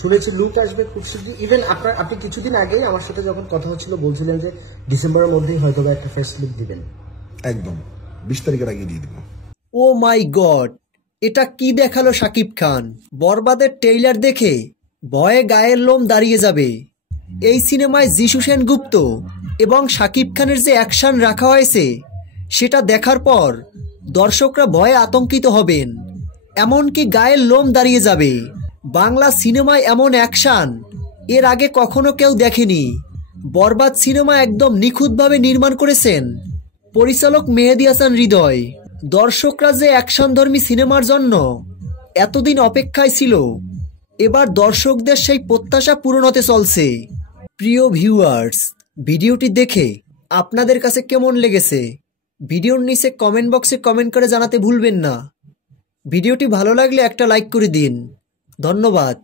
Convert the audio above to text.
শুনেছি লুক আসবে খুব শীঘ্রই। ইভেন আপনি কিছুদিন আগেই আমার সাথে যখন কথা হচ্ছিল বলছিলেন যে ডিসেম্বরের মধ্যেই হয়তো একটা ফার্স্ট লুক দিবেন। একদম 20 তারিখের আগে দিয়ে দিব। ও মাই গড, এটা কি দেখালো শাকিব খান! বরবাদের ট্রেইলার দেখে ভয়ে গায়ের লোম দাঁড়িয়ে যাবে। এই সিনেমায় যিশু সেনগুপ্ত এবং শাকিব খানের যে অ্যাকশন রাখা হয়েছে সেটা দেখার পর দর্শকরা ভয়ে আতঙ্কিত হবেন, এমনকি গায়ের লোম দাঁড়িয়ে যাবে। বাংলা সিনেমায় এমন অ্যাকশন এর আগে কখনো কেউ দেখেনি। বরবাদ সিনেমা একদম নিখুঁতভাবে নির্মাণ করেছেন পরিচালক মেহেদী হাসান হৃদয়। দর্শকরা যে অ্যাকশনধর্মী সিনেমার জন্য এতদিন অপেক্ষায় ছিল, এবার দর্শকদের সেই প্রত্যাশা পূরণ হতে চলছে। প্রিয় ভিউয়ার্স, ভিডিওটি দেখে আপনাদের কাছে কেমন লেগেছে ভিডিওর নিচে কমেন্ট বক্সে কমেন্ট করে জানাতে ভুলবেন না। ভিডিওটি ভালো লাগলে একটা লাইক করে দিন। ধন্যবাদ।